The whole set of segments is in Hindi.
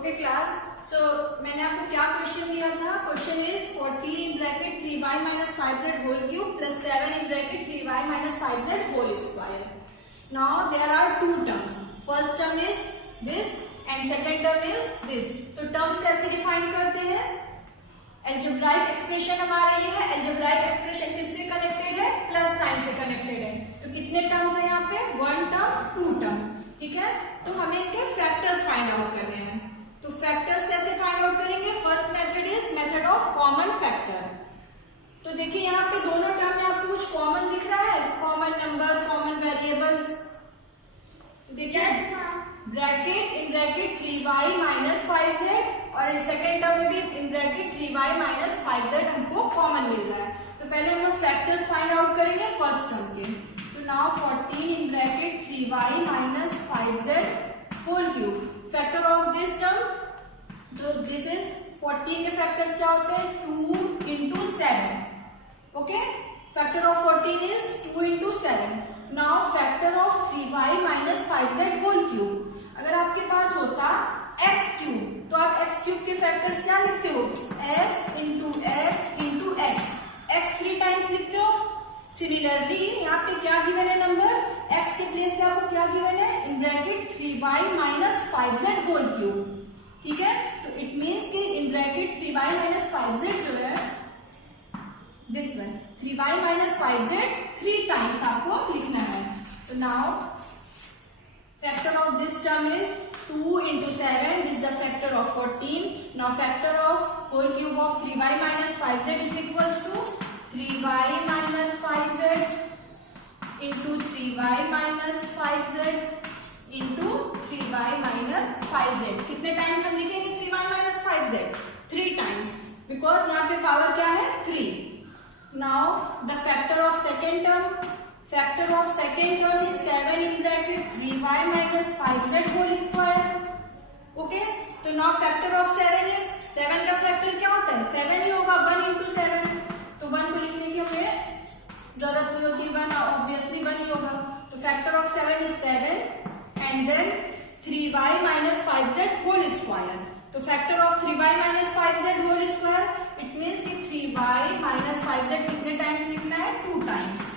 ओके क्लास, सो मैंने आपको क्या क्वेश्चन दिया था? Question is 14 in bracket 3y minus 5z whole cube plus 7 in bracket 3y minus 5z whole square. Now there are two terms. First term is this and second term is this. तो terms कैसे define करते हैं? Algebraic expression हमारे ये है. Algebraic expression किससे connected है? प्लस साइन से connected है. तो कितने terms है यहाँ पे? one term, two term. ठीक है, तो हमें इनके फैक्टर्स फाइंड आउट करने हैं. तो फैक्टर्स कैसे फाइंड आउट करेंगे? First method is method of common factor. तो देखिए यहाँ पे दोनों टर्म में आपको कुछ कॉमन दिख रहा है, कॉमन नंबर, कॉमन वेरिएबल्स. देखिए bracket in bracket 3y minus 5z और सेकेंड टर्म में भी इन ब्रैकेट 3y माइनस 5z हमको कॉमन मिल रहा है. तो पहले हम लोग फैक्टर्स फाइंड आउट करेंगे फर्स्ट टर्म के. तो now 14 in bracket 3y minus 5z whole cube. Factor of this term, so this is 14 के factors क्या होते हैं? 2 into 7. Okay? Factor of 14 is 2 into 7. Now factor of 3y minus 5z whole cube. अगर आपके पास होता x cube, तो आप x cube के factors क्या लिखते हो? x into x into x. x 3 times लिखते हो. सिमिलरली यहाँ पे क्या गिवन है नंबर? x के प्लेस पे आपको क्या गिवन है? In bracket 3y minus 5z whole cube. ठीक है, तो इट मीन्स कि इन ब्रैकेट 3y माइनस 5z जो है this one 3y minus 5z 3 times आपको लिखना है. तो now factor of this term is 2 into 7. This is the factor of 14. Now factor of whole cube of 3y minus 5z is equals to 3y minus 5z into 3y minus 5z into 3y minus 5z. कितने टाइम्स हम लिखेंगे 3y minus 5z? 3 times, because यहाँ पे पावर क्या है? 3. Now the factor of second term. Factor of second term is 7 in bracket 3y minus 5z whole square. Okay, तो नाउ फैक्टर ऑफ 7 इज 7 का फैक्टर क्या होता है? 7 ही होगा. 1 into 7. तो 1 को लिखने की हमें जरूरत नहीं होती. 1 ऑब्वियसली 1 ही होगा. तो factor of 7 is 7 and then 3y minus 5z whole square. तो factor of 3y minus 5z whole square it means कि 3y माइनस 5z कितने टाइम्स लिखना है? 2 times.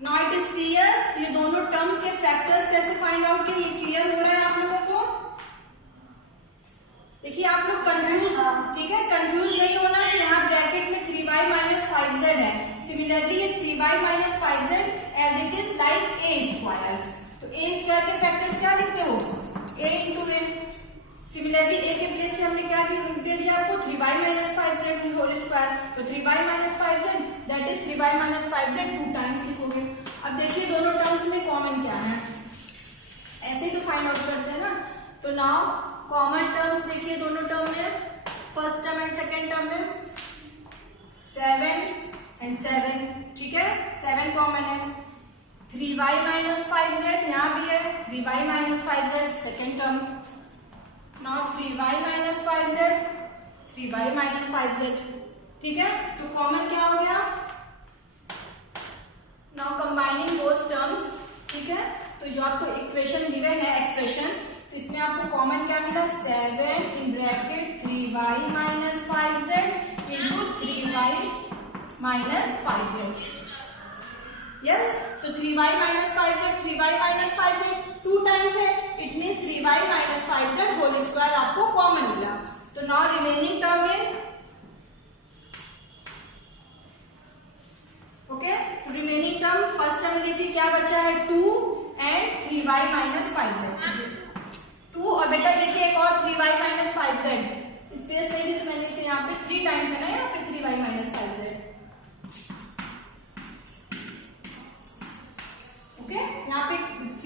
Now it is clear. ये दोनों टर्म्स के फैक्टर्स कैसे फाइंड आउट किए, ये क्लियर हो रहा है आप लोगों को? देखिए आप लोग कंफ्यूज, ठीक है, कंफ्यूज नहीं होना कि यहाँ ब्रैकेट में 3y माइनस 5z है. सिमिलरली ये 3y minus 5z as it is like a square. तो a स्क्वायर के फैक्टर्स क्या लिखते हो? a into a. Similarly a के प्लेस पे हमने क्या दे दिया आपको? 3y minus 5z whole square. तो 3y minus 5z that is 3y minus 5z 2 times लिखोगे. अब देखिए दोनों टर्म्स में कॉमन क्या है, ऐसे ही तो फाइंड आउट करते हैं ना. तो नाउ कॉमन टर्म्स देखिए दोनों टर्म में, first term and second term में 7 एंड 7. ठीक है, 7 कॉमन है. 3y माइनस 5z यहाँ भी है. 3y minus 5z second term. Now 3y minus 5z 3y minus 5z. ठीक है, तो कॉमन क्या हो गया? Now combining both terms. ठीक है, तो जो आपको इक्वेशन गिवन है एक्सप्रेशन, तो इसमें आपको कॉमन क्या मिला? 7 in bracket 3y minus 5z into 3y minus 5z. Yes, तो 3y minus 5z 3y minus 5z 2 times है. It means 3y minus 5z whole square आपको कॉमन मिला. तो now remaining term is okay. Remaining term first term में देखिए क्या बचा है? 2 एंड 3y माइनस 5z. 2 और बेटा देखिए एक और 3y माइनस 5z. स्पेस नहीं दी तो मैंने इसे यहाँ पे 3 टाइम्स है ना, यहाँ पे 3y माइनस 5z. ओके, यहाँ पे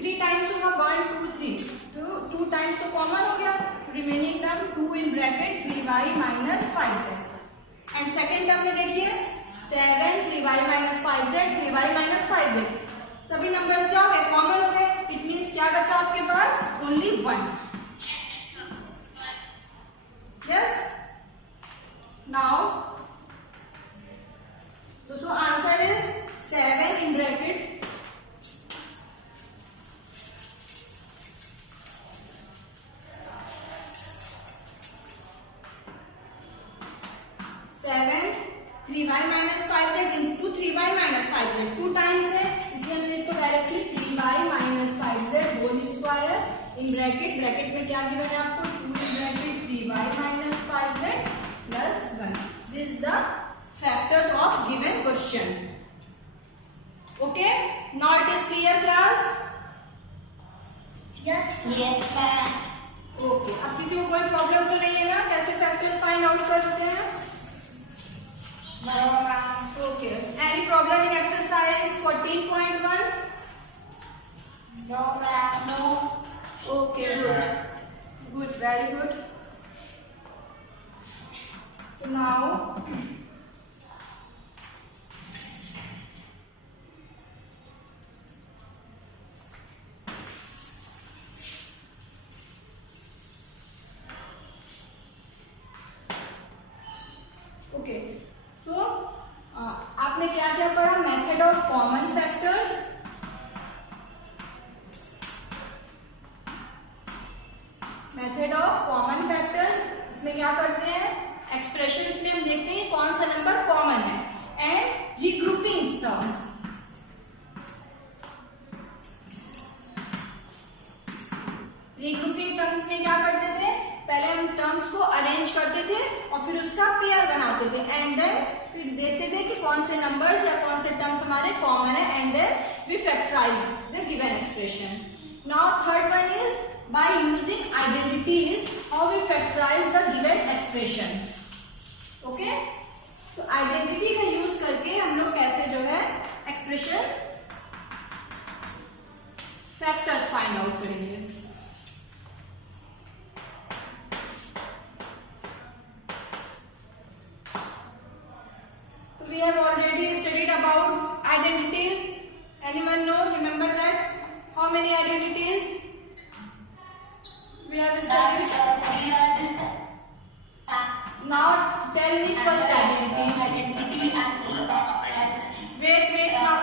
3 टाइम्स होगा. 1 2 3. तो 2 टाइम्स तो कॉमन हो गया. Remaining term 2 in bracket 3y minus 5z. And second term में देखिए 7 3y minus 5z 3y minus 5z. सभी नंबर्स क्या हो गए? कॉमन हो गए. इट मीन्स क्या बचा आपके पास? ओनली 1. यस, नाउ दोस्तों answer is 7 in bracket in bracket में क्या गिवन है आपको 2 इन bracket 3y minus 5z plus 1. This is the factors of given question. Okay, now it is clear class? Yes, yes, ma'am. Okay, अब किसी को कोई प्रॉब्लम तो नहीं है ना, कैसे फैक्टर्स फाइंड आउट करते हैं? No, ma'am. Okay, any problem in exercise 14.1? No, ma'am. No. Okay, good. Good, very good. So now, okay. तो आपने क्या क्या पढ़ा? Method of common factors, method of common factors. इसमें क्या करते हैं? एक्सप्रेशन में हम देखते हैं कौन सा नंबर कॉमन है. And regrouping terms, regrouping terms में क्या करते थे? पहले हम टर्म्स को अरेंज करते थे और फिर उसका पेयर बनाते थे एंड देन फिर देखते थे कि कौन से नंबर्स या कौन से टर्म्स हमारे कॉमन है and then we factorize the given expression. Now third one is by using identities how we factorize the given expression. Okay, तो आइडेंटिटी का यूज करके हम लोग कैसे जो है एक्सप्रेशन फैक्टर्स फाइंड आउट करेंगे. So we have already studied about identities. Anyone know? Remember that? How many identities we have studied? Now tell me first identity. Wait now.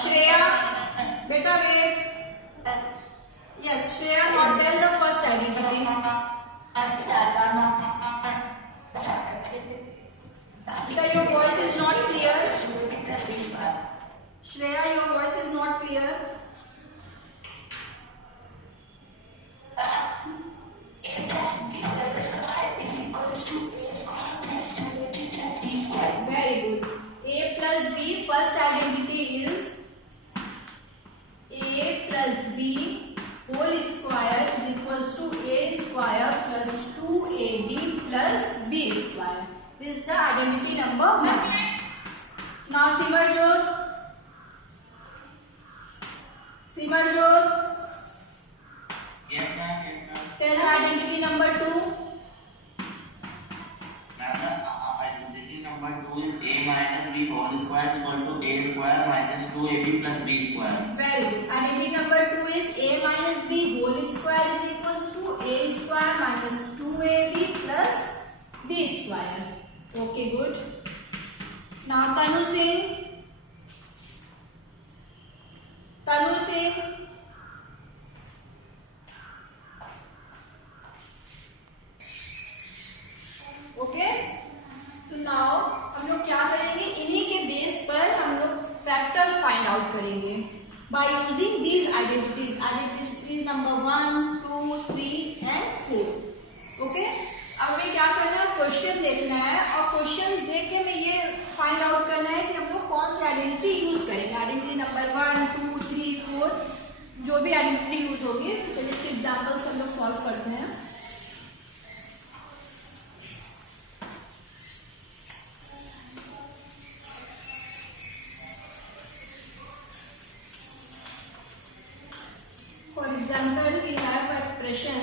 Shreya, beta wait. Yes, Shreya, now tell the first identity. Beta, your voice is not clear. Shreya, your voice is not clear. Very good. A plus B, first identity is A plus B whole square is equals to A square plus 2AB plus B square. This is the identity number 1. Now Simarjot. Yes, ma'am. Yes, ma'am. Tell the identity number 2. Identity number 2 is A minus B whole square is equal to A square minus 2AB plus B square. Very good. Identity number 2 is A minus B whole square is equals to A square minus 2AB plus B square. Okay, good. Now Tanu Singh. Okay, तो नाउ हम लोग क्या करेंगे? इन्हीं के बेस पर हम लोग फैक्टर्स फाइंड आउट करेंगे by using these identities. Identities number 1, 2, 3 and 4. Okay, अब हमें क्या करना है? क्वेश्चन देखना है और क्वेश्चन देख के हमें ये फाइंड आउट करना है कि हम लोग कौन सी आइडेंटिटी यूज करेंगे. आइडेंटिटी नंबर 1, 2, 3, 4 जो भी आइडेंटिटी यूज होगी. तो चलिए इसके एग्जाम्पल्स हम लोग सॉल्व करते हैं. For example, we have expression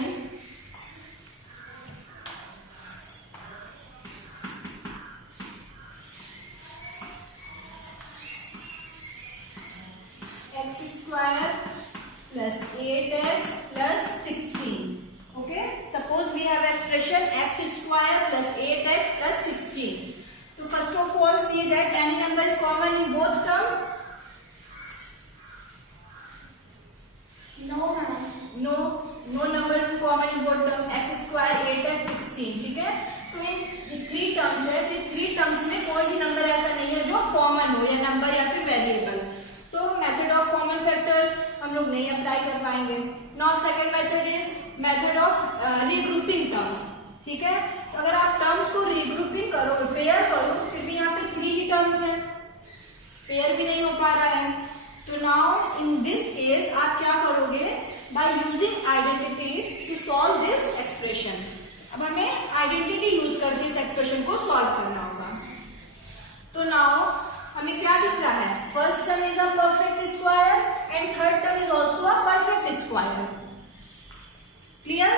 x square plus 8x plus 16. Okay, suppose we have expression x square plus 8x plus 16. So first of all, see that any number is common in both terms. No numbers are common in both terms. X square, 8x, 16. ठीक है? तो ये 3 टर्म्स है. तो 3 टर्म्स में कोई भी नंबर ऐसा नहीं है जो कॉमन हो, या नंबर या फिर वेरिएबल. तो मेथड ऑफ कॉमन फैक्टर्स हम लोग लोग नहीं अप्लाई कर पाएंगे। Now second method is method of regrouping terms. ठीक है, तो अगर आप टर्म्स को रीग्रुपिंग करो, पेयर करो, फिर भी यहाँ पे 3 ही टर्म्स हैं, पेयर भी नहीं हो पा रहा है। तो नाउ इन दिस केस आप क्या करोगे, by using identity to solve this expression. अब हमें आइडेंटिटी यूज करके इस एक्सप्रेशन को सॉल्व करना होगा। तो नाउ हमें क्या दिख रहा है, first term is a perfect square and third term is also a perfect square. Clear?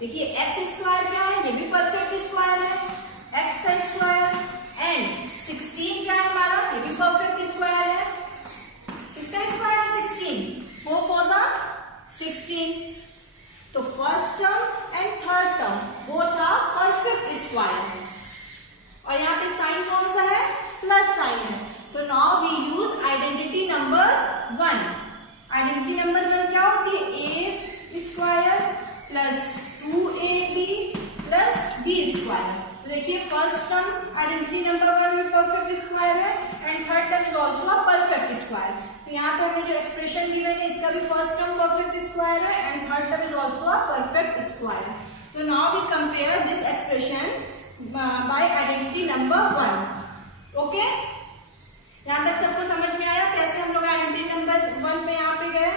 देखिए एक्स स्क्वायर क्या है, ये भी परफेक्ट स्क्वायर है, एक्स का स्क्वायर, एंड 16 क्या है हमारा, ये भी परफेक्ट स्क्वायर है। इसका स्क्वायर है 16, 4 4 जा 16। तो first term and third term वो था परफेक्ट स्क्वायर, और यहाँ पे साइन कौन सा है, प्लस साइन है। तो now we use identity number 1। Identity number 1 क्या होती है, a square plus 2ab plus b square. तो देखिए फर्स्ट टर्म आइडेंटिटी नंबर 1 में परफेक्ट स्क्वायर है and third term is also a perfect square. तो यहाँ पे हमें जो एक्सप्रेशन गिवन है इसका भी फर्स्ट टर्म परफेक्ट स्क्वायर है and third term is also a perfect square. तो now we compare this expression by identity number 1। Okay, यहाँ तक सबको समझ में आया कैसे हम लोग आइडेंटिटी नंबर 1 पे यहाँ पे गए।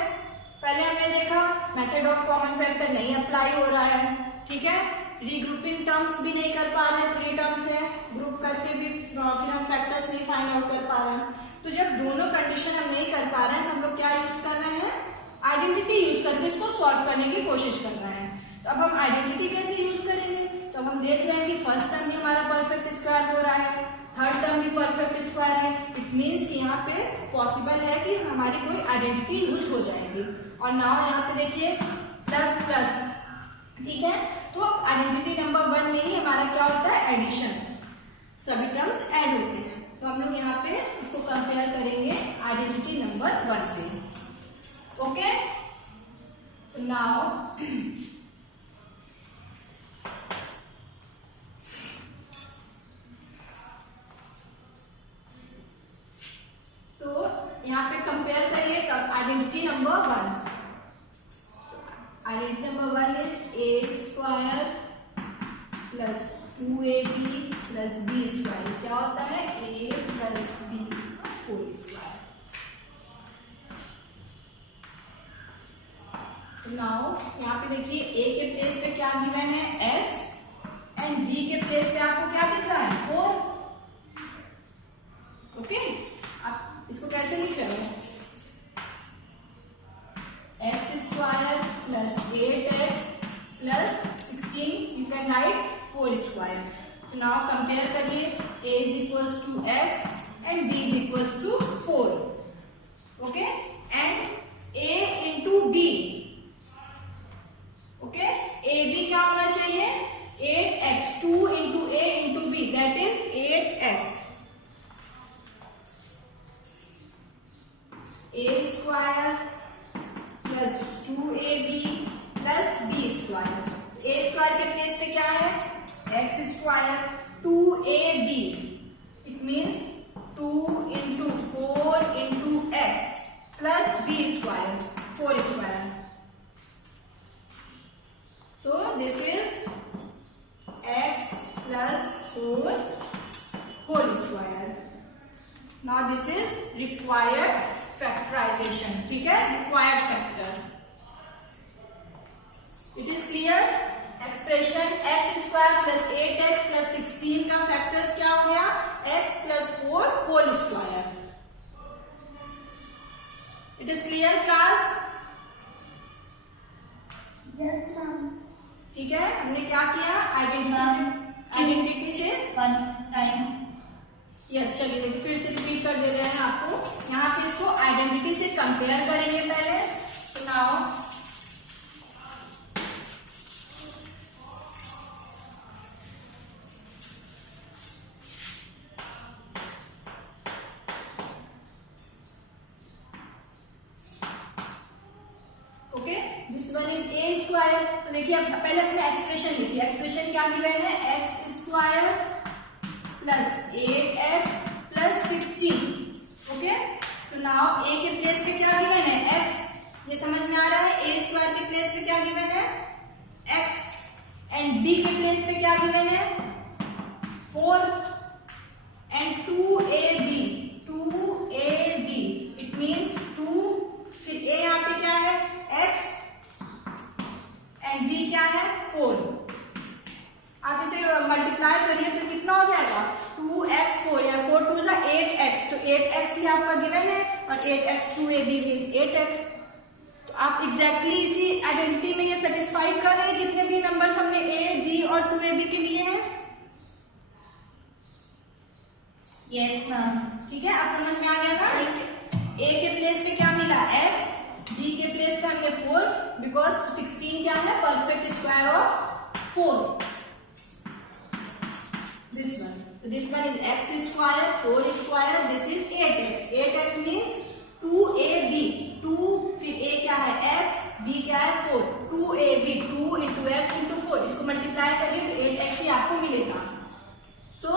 पहले हमने देखा मेथड ऑफ कॉमन फैक्टर नहीं अप्लाई हो रहा है, ठीक है, रीग्रुपिंग टर्म्स भी नहीं कर पा रहे हैं, 3 टर्म्स है, ग्रुप करके भी फिर हम फैक्टर्स नहीं फाइंड आउट कर पा रहे हैं। तो जब दोनों कंडीशन हम नहीं कर पा रहे हैं तो हम लोग क्या यूज कर रहे हैं, आइडेंटिटी यूज करके इसको सॉल्व करने की कोशिश कर रहे हैं। तो अब हम आइडेंटिटी कैसे यूज करेंगे, तो हम देख रहे हैं कि फर्स्ट टर्म भी हमारा परफेक्ट स्क्वायर हो रहा है, थर्ड टर्म भी परफेक्ट स्क्वायर है। इट मीन्स कि यहाँ पे पॉसिबल है कि हमारी कोई आइडेंटिटी यूज हो जाएगी। और नाउ यहाँ पे देखिए प्लस प्लस, ठीक है, तो अब आइडेंटिटी नंबर 1 में ही हमारा क्या होता है, एडिशन, सभी टर्म्स ऐड होते हैं। तो हम लोग यहाँ पे इसको कंपेयर करेंगे आइडेंटिटी नंबर 1 से। ओके, तो नाउ यहाँ पे कंपेयर करिए identity number 1। Identity number 1 is a square plus 2ab plus b square. क्या होता है, a plus b whole square. Now यहाँ पे देखिए a के प्लेस पे क्या गिवन है, x, एंड b के प्लेस पे आपको क्या दिख रहा है, 4। ओके, आप इसको कैसे लिख रहे हो, x square plus 8x plus 16, you can write 4 square. तो नाउ कंपेयर करिए, a is equals to x and b is equals to 4। Okay, and a into b, okay, a b क्या होना चाहिए, 8x, 2 into a into b, that is 8x। a square plus 2ab plus b square. a square के प्लेस पे क्या है, x square, 2ab, it means 2 into 4 into x plus b square, 4 square. So this is x plus 4 whole square. Now this is required factorization, ठीक है, required factor. It is clear? Expression x square plus 8x plus 16 का फैक्टर्स क्या हो गया, x plus 4 whole square. It is clear class? Yes, ma'am. ठीक है, हमने क्या किया, आइडेंटिटी से One time. यस, चलिए देखिए फिर से रिपीट कर दे रहे हैं आपको। यहाँ पे इसको आइडेंटिटी से कंपेयर करेंगे पहले। तो now this one is a square. तो देखिए अब पहले अपना एक्सप्रेशन लिखिए। एक्सप्रेशन क्या गिवन है, x square plus 8x plus 16। Okay, तो नाउ ए के प्लेस पे क्या गिवन है, x समझ में आ रहा है? ए स्क्वायर के प्लेस पे क्या गिवन है? x एंड b के प्लेस पे क्या गिवन है? 4 एंड 2ab इट मींस 2, फिर a यहाँ पे क्या है? x एंड b क्या है? 4। आप इसे मल्टीप्लाई करिए तो कितना हो जाएगा? 2x 4 या 4 2 जा 8x, तो 8x ही आपका गिवन है और 8x 2ab मींस 8x। तो आप एग्जैक्टली इसी आइडेंटिटी में ये सेटिस्फाइड कर रहे हैं जितने भी नंबर्स हमने a, b और 2ab के लिए हैं। Yes, ma'am. ठीक है, आप समझ में आ गया ना? a के प्लेस पे क्या मिला? x, b के प्लेस पे हमने 4 बिकॉज 16 क्या है? Perfect square of 4। This one. So this one is x square, 4 square. This is 8x. 8x means 2ab. 2 फिर a क्या है? x, b क्या है? 4. 2ab 2 into x into 4. इसको मल्टीप्लाई करिए तो 8x ही आपको मिलेगा। So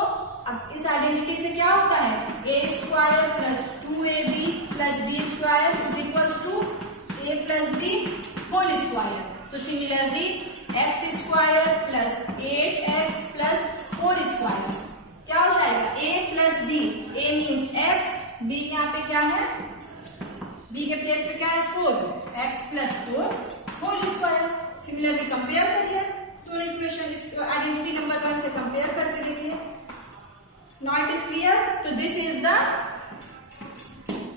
अब इस आइडेंटिटी से क्या होता है? a square plus 2ab plus b square is equals to a plus b whole square. So similarly x square plus 8x plus 4 square क्या हो जाएगा? a plus b. a means x, b यहाँ पे क्या है? b के प्लेस पे क्या है? 4, x plus 4 whole square. Similarly compare करिए दोनों इक्वेशन, इस आइडेंटिटी नंबर 1 से कंपेयर करके देखिए। Now it is clear? So this is the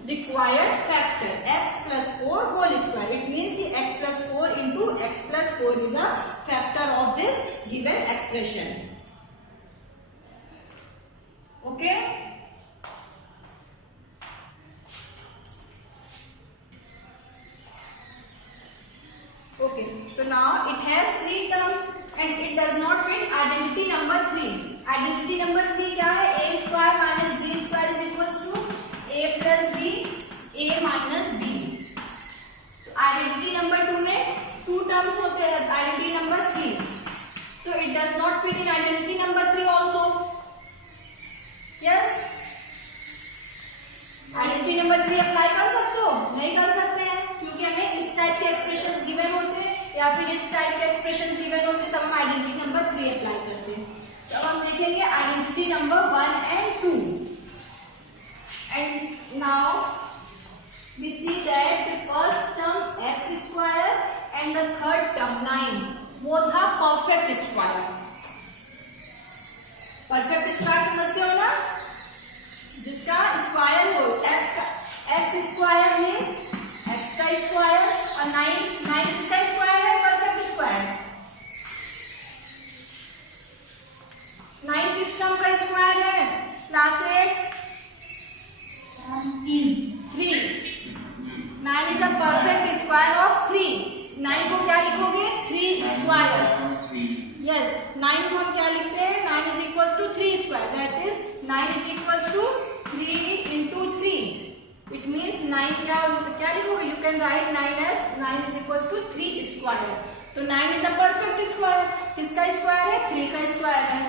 required factor x plus 4 whole square. It means the x plus 4 into x plus 4 is a factor of this given expression. Okay? Okay. So now it has 3 terms and it does not fit identity number 3. Identity number 3 क्या है? a square minus b square is equals to a plus b, a minus b. तो identity number 2 में 2 terms होते हैं, identity number 3. So it does not fit in identity number 3 also. Yes? Identity number 3 apply कर सकते हो? नहीं कर सकते हैं क्योंकि हमें इस टाइप के एक्सप्रेशन गिवन होते हैं या फिर इस टाइप के एक्सप्रेशन गिवन होते हैं तब हम आइडेंटिटी नंबर 3 अप्लाई करते हैं। तो अब हम देखेंगे identity number 1 and 2 and now we see that the first term x square and the third term 9 both are perfect square. Perfect square समझते हो ना? जिसका स्क्वायर हो x स्क्वायर मीन्स x का स्क्वायर और 9 इसका स्क्वायर है, परफेक्ट स्क्वायर। 9 किस टर्म का स्क्वायर है? Class 8 3। 9 is a perfect square of 3। 9 को क्या लिखोगे? 3 स्क्वायर। यस, 9 को हम क्या लिखते हैं? 9 is equal to 3 square, that is 9 is equal to 3 into 3। It means 9 क्या लिखोगे? You can write 9 as 9 is equal to 3 square. तो 9 इज अ परफेक्ट स्क्वायर। किसका स्क्वायर है? 3 का स्क्वायर है।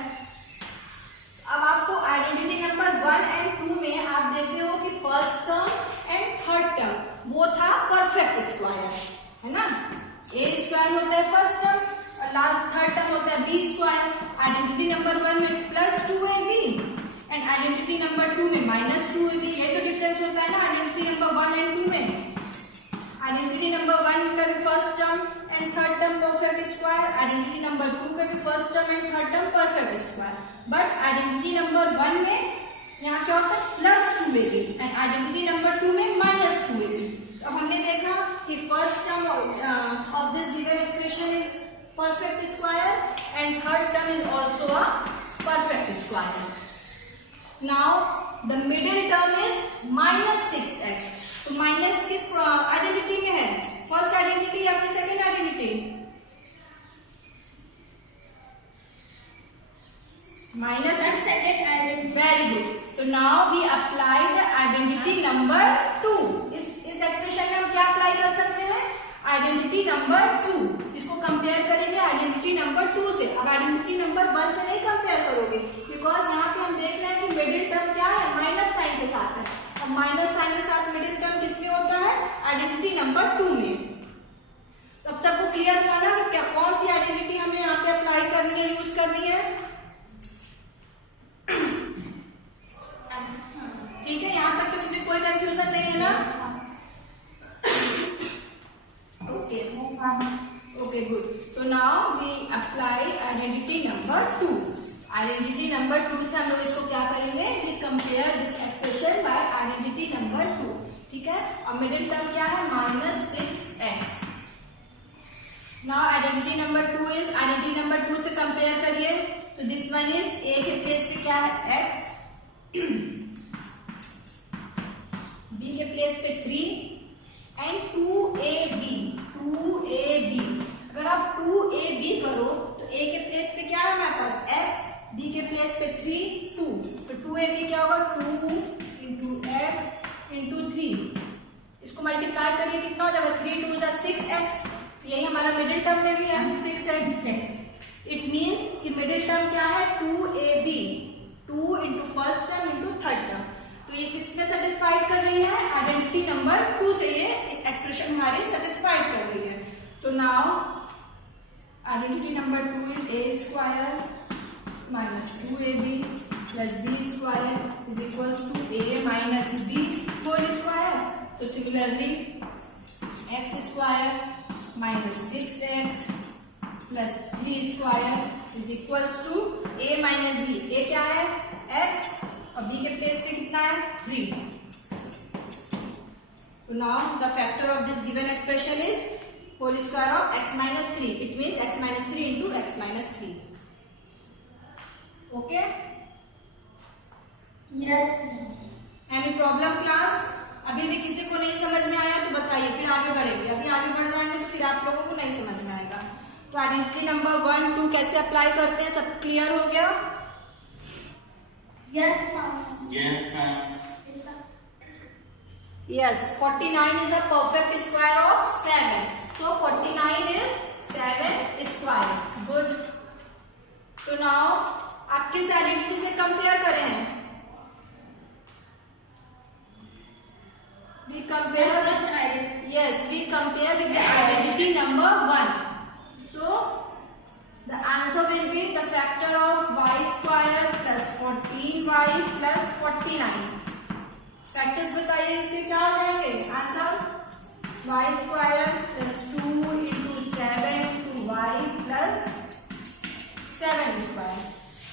अब आपको आइडेंटिटी नंबर 1 and 2 में आप देखते हो कि first term and third term वो था परफेक्ट स्क्वायर, है ना? a स्क्वायर होता है फर्स्ट टर्म और लास्ट थर्ड टर्म होता है b स्क्वायर। आइडेंटिटी नंबर 1 में plus 2ab and identity number 2 में माइनस 2ab। ये तो डिफरेंस होता है ना आइडेंटिटी नंबर 1 and 2 में। आइडेंटिटी नंबर 1 का भी first term and third term perfect square, identity number 2 का भी first term and third term perfect square. But identity number 1 में यहाँ क्या होता है? Plus 2ab and identity number 2 में माइनस 2ab। अब हमने देखा कि first term of this given expression is perfect square and third term is also a perfect square. Now the middle term is minus 6x. तो माइनस किस आइडेंटिटी में है? फर्स्ट आइडेंटिटी या फिर second identity? Minus and second identity. Very good. तो now we apply the identity number 2। इस एक्सप्रेशन में हम क्या अप्लाई कर सकते हैं? Identity number 2। इसको कंपेयर करेंगे आइडेंटिटी नंबर 2 से। अब आइडेंटिटी नंबर 1 से नहीं कंपेयर करोगे बिकॉज यहाँ पे हम देख रहे हैं कि मिडिल टर्म क्या है? माइनस साइन के साथ है। अब माइनस साइन के साथ मिडिल टर्म किसमें होता है? आइडेंटिटी नंबर 2 में। Okay. No, ma'am. Okay, good. So now we apply identity number 2. Identity number 2 से हम लोग इसको क्या करेंगे? We compare this expression by identity number 2. ठीक है? और मिडिल टर्म क्या है? -6x. Now identity number 2 is identity number 2 से compare करिए. तो this one is a के प्लेस पे क्या है? x. b के प्लेस पे 3 and 2ab. 2ab. अगर आप 2ab करो तो a के प्लेस पे क्या है हमारे पास? x. b के प्लेस पे 3 2. तो 2ab क्या होगा? 2 into x into 3. इसको मल्टीप्लाई करिए कितना हो जाएगा? 3 2 is 6x. यही हमारा मिडिल टर्म में भी है 6x. इट मीन्स कि मिडिल टर्म क्या है? 2ab. 2 into first term into third term. तो ये किस में सेटिस्फाइड कर रही है? आइडेंटिटी नंबर 2 से ये एक्सप्रेशन हमारी सेटिस्फाइड कर रही है. तो now identity number 2 is a square minus 2ab plus b square is equals to a minus b whole square. तो similarly x square minus 6x plus 3 square is equals to a minus b. a क्या है? x और b के प्लेस पे कितना है? 3. So now the factor of this given expression is whole square of x minus 3. It means x minus 3 into x minus 3. Okay? Yes. Any problem class? अभी भी किसी को नहीं समझ में आया तो बताइए, फिर आगे बढ़ेंगे. अभी आगे बढ़ जाएंगे तो फिर आप लोगों को नहीं समझ में आएगा. तो आइडेंटिटी नंबर 1 2 कैसे अप्लाई करते हैं? सब क्लियर हो गया? Yes, ma'am. Yes, ma'am. Yes. 49 is a perfect square of 7. So 49 is 7 square. Good. तो now आप किस आइडेंटिटी से कंपेयर करें हैं? We compare. Yes, we compare with the identity number 1. So the answer will be the factor of y square plus 14y plus 49. Factors बताइए इसके क्या हो जाएंगे? Answer y square plus 2 into 7 into y plus 7 square.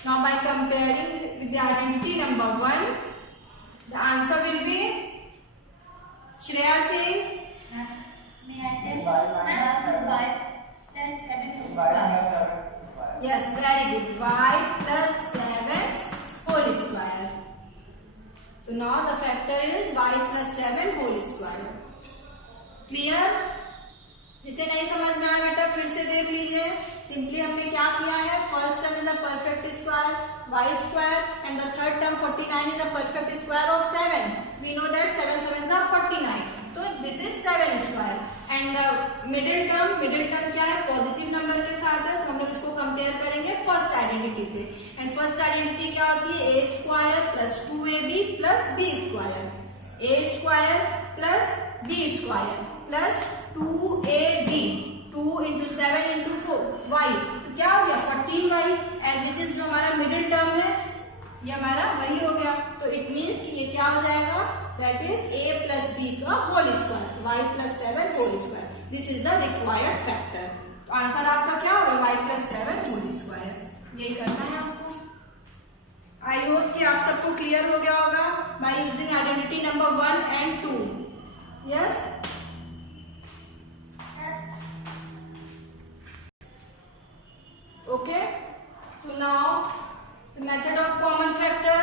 Now by comparing with the identity number 1, the answer will be Shreya Singh. May I tell? Ma'am, y plus 7 square. Yes, very good. Y plus 7 whole square. So now the factor is y plus 7 whole square. Clear? जिसे नहीं समझ में आया बेटा फिर से देख लीजिए. सिंपली हमने क्या किया है? First term is a perfect square y square and the third term 49 is a perfect square of 7. We know that 7 7s are 49. So this is 7 square. And the middle term क्या है? पॉजिटिव नंबर के साथ है. तो हम लोग इसको कंपेयर करेंगे फर्स्ट आइडेंटिटी से. एंड फर्स्ट आइडेंटिटी क्या होती है? a square plus 2ab plus b square. a square plus b square plus 2ab. 2 into 7 into 4 y. तो क्या हो गया? 14y. एज इट इज जो हमारा मिडिल टर्म है ये हमारा वही हो गया. तो इट मीन्स ये क्या हो जाएगा? That is a plus b का whole square. y plus 7 whole square. This is the required factor. तो आंसर आपका क्या होगा? y plus 7 whole square. यही करना है आपको. आई होप कि आप सबको क्लियर हो गया होगा bye using identity number 1 and 2. Yes? Okay. So now the method of common factor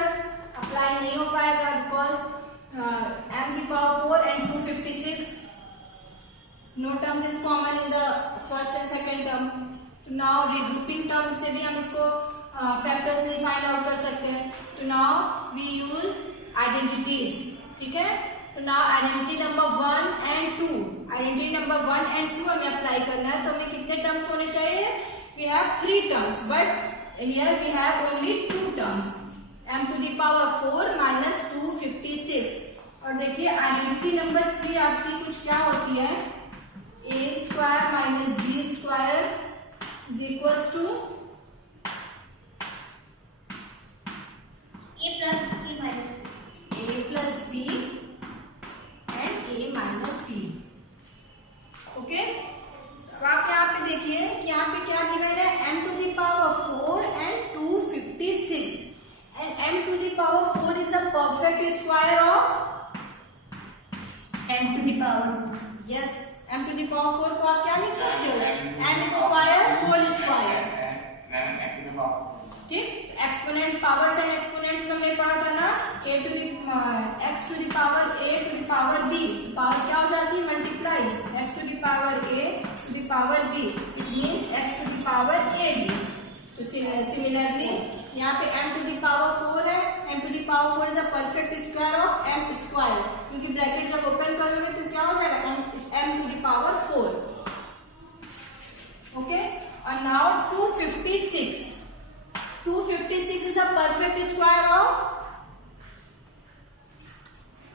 apply नहीं हो पाएगा because m की power 4 and 256. No terms is common in the first and second term. Now regrouping term से भी हम इसको factors नहीं find out कर सकते हैं. तो now we use identities. ठीक है? तो now identity number 1 and 2. Identity number 1 and 2 हमें apply करना है. तो हमें कितने terms होने चाहिए? We have 3 terms, but here we have only 2 terms. m to the power 4 minus 256. और देखिए आइडेंटिटी नंबर 3 आपकी कुछ क्या होती है? a square minus b square is equals to a plus b and a minus b. Okay? Yes, m to the power 4 को आप क्या लिख सकते हो? m square whole square. ठीक, एक्सपोनेंट पावर्स एंड एक्सपोनेंट्स हमने पढ़ा था ना, a to the x to the power a to the power b, power क्या हो जाती है? Multiply x to the power a to the power b, it means x to the power ab। तो सिमिलरली यहाँ पे m टू द पावर 4 है, m to the power 4 is a perfect square of m square, क्योंकि ब्रैकेट जब ओपन करोगे तो क्या हो जाएगा? m to the power 4। Okay, और now 256 is a perfect square of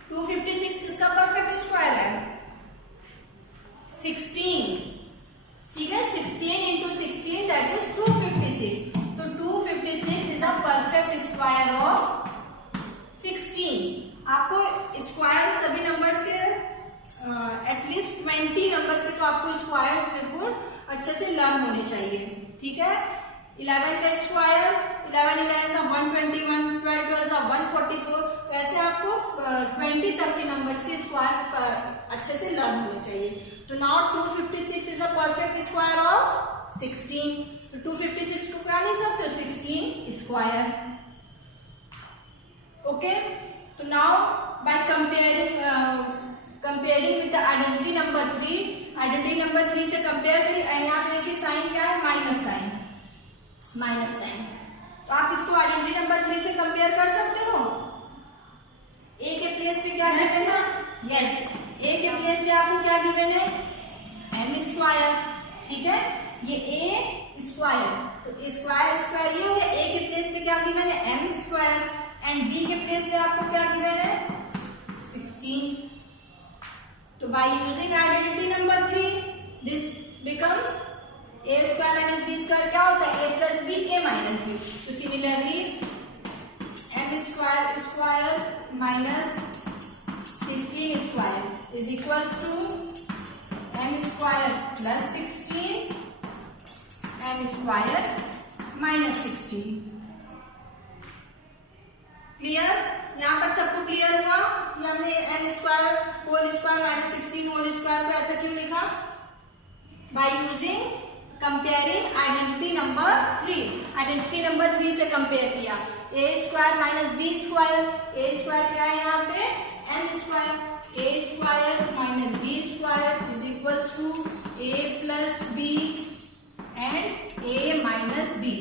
256 किसका परफेक्ट स्क्वायर है? 16। ठीक है, 16 into 16 that is 256। तो 256 is a perfect square of 16। आपको स्क्वायर सभी नंबर्स के एटलीस्ट 20 नंबर्स के तो आपको स्क्वायर्स बिल्कुल अच्छे से लर्न होने चाहिए। ठीक है, 11 का स्क्वायर, 11 11 121, 12 12 144, तो ऐसे आपको 20 तक के नंबर्स के स्क्वायर्स अच्छे से लर्न होने चाहिए। तो now 256 is a perfect square of 16। तो 256 को क्या लिख सकते हो? 16 स्क्वायर। ओके, तो now by comparing with the identity number 3, identity number 3 से कंपेयर करिए, एंड यहाँ पे देखिए साइन क्या है? Minus sign. तो आप इसको आइडेंटिटी नंबर 3 से कंपेयर कर सकते हो। a के प्लेस पे क्या गिवन है? यस, a के प्लेस पे आपको क्या गिवन है? m square. ठीक है, ये a स्क्वायर, तो स्क्वायर स्क्वायर ये हो गया। a के प्लेस पे क्या गिवन है? m स्क्वायर, एंड b के प्लेस पे आपको क्या गिवन है? 16। तो by using identity number 3 this becomes a square minus b square क्या होता है? a plus b, a minus b। तो similarly m square square minus 16 square is equals to m square plus 16 m square minus 16। Clear? यहाँ तक सबको क्लियर हुआ कि हमने m square whole square minus 16 whole square को ऐसा क्यों लिखा? By using comparing identity number 3, identity number 3 से कंपेयर किया। a square minus b square, a square क्या है यहाँ पे? m square, a square minus b square is equals to a plus b and a minus b।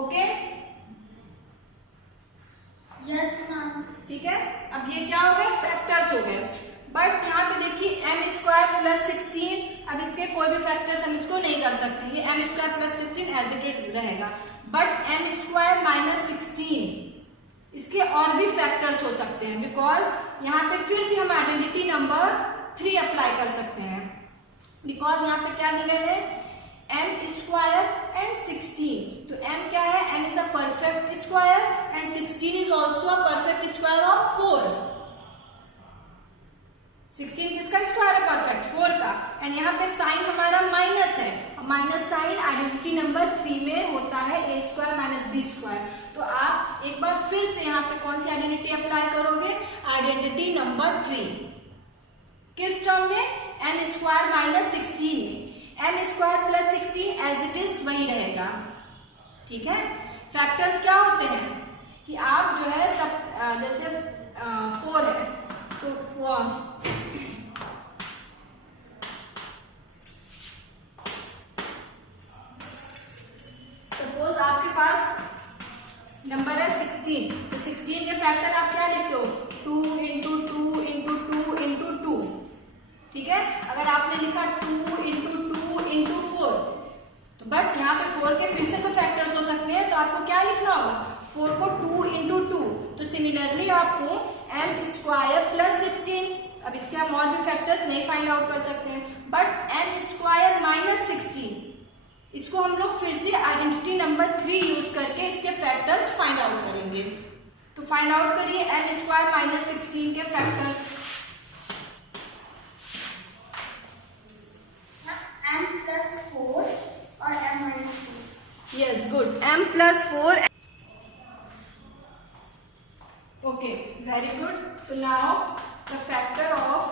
Okay, yes ma'am. ठीक है, अब ये क्या हो गया? फैक्टर्स हो गए। बट यहाँ पे देखिए m स्क्वायर प्लस 16, अब इसके कोई भी फैक्टर्स हम इसको नहीं कर सकते, ये m square plus 16 as it is रहेगा। बट m स्क्वायर माइनस 16 इसके और भी फैक्टर्स हो सकते हैं, बिकॉज यहाँ पे फिर से हम आइडेंटिटी नंबर 3 अप्लाई कर सकते हैं। बिकॉज यहाँ पे क्या गिवन है? m square and 16। तो m क्या है? m is a perfect square and 16 is also a perfect square of 4। 16 किसका स्क्वायर है? परफेक्ट 4 का। एंड यहाँ पे साइन हमारा माइनस है, माइनस साइन आइडेंटिटी नंबर 3 में होता है a square minus b square. तो आप एक बार फिर से यहाँ पे कौन सी आइडेंटिटी अप्लाई करोगे? आइडेंटिटी नंबर 3 किस टर्म में? m स्क्वायर माइनस 16 में। m square plus 16 as it is वही रहेगा। ठीक है, फैक्टर्स क्या होते हैं कि आप जो है तब जैसे 4 है तो सपोज आपके पास नंबर है 16, तो 16 के फैक्टर आप क्या लिखते हो? 2 इंटू 2 इंटू 2 इंटू 2। ठीक है, अगर आपने लिखा 2 इंटू 2 इंटू 4, तो बट यहाँ पे 4 के फिर से तो फैक्टर्स हो सकते हैं, तो आपको क्या लिखना होगा? 4 को 2 इंटू 2। तो सिमिलरली आपको m स्क्वायर प्लस 16, अब इसके हम और भी फैक्टर्स नहीं फाइंड आउट कर सकते हैं, बट m स्क्वायर माइनस 16 इसको हम लोग फिर से आइडेंटिटी नंबर 3 यूज करके इसके फैक्टर्स फाइंड आउट करेंगे। तो फाइंड आउट करिए m स्क्वायर माइनस 16 के फैक्टर्स। m प्लस 4 और m minus 4। Yes, good, m plus 4। Okay, very good. So now the factor of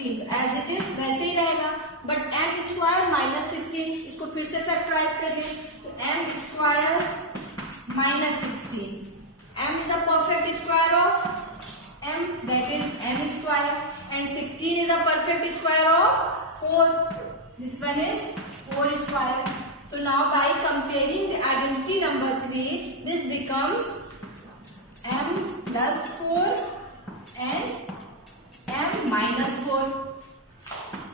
16 as it is वैसे ही रहेगा, बट m स्क्वायर माइनस 16 इसको फिर से फैक्टराइज करिए तो m square minus 16, m is a perfect square of m, that is m square, and 16 is a perfect square of 4, this one is 4 square. So now by comparing the identity number 3, this becomes m plus 4 and m minus 4.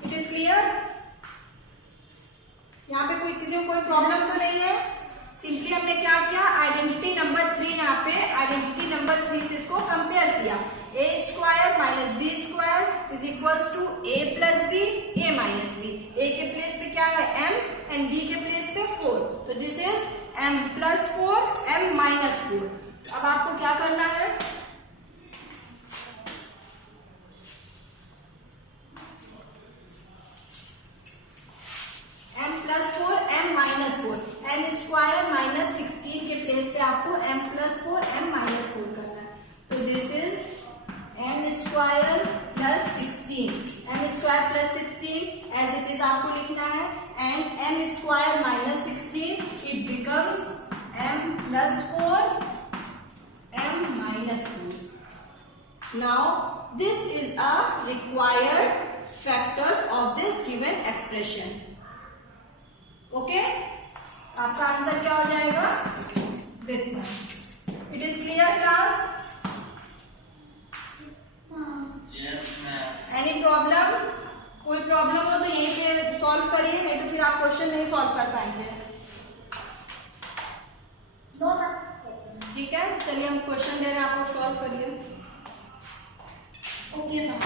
It is clear? यहाँ पे कोई किसी को कोई प्रॉब्लम तो नहीं है? सिंपली हमने क्या किया, आइडेंटिटी नंबर 3 यहाँ पे आइडेंटिटी नंबर 3 से इसको कंपेयर किया, a square minus b square is equals to a plus b a minus b, a के प्लेस पे क्या है m एंड b के प्लेस पे 4, तो this is m plus 4 m minus 4. अब आपको क्या करना है, m plus 4 m minus 4, m square minus 16 के प्लेस पे आपको m प्लस 4 m माइनस 4 करना है, तो this is m square plus 16, m square plus 16 as it is आपको लिखना है, and m square minus 16 it becomes m plus 4 m minus 4. Now this is a required factors of this given expression. Okay? आपका आंसर क्या हो जाएगा, this one. It is clear class? Yes ma'am. Any problem? कोई प्रॉब्लम हो तो यहीं पे सॉल्व करिए, नहीं तो फिर आप क्वेश्चन नहीं सॉल्व कर पाएंगे. No, ma'am. ठीक है, चलिए हम क्वेश्चन दे रहे हैं, आप लोग सॉल्व करिए. Okay, ma'am.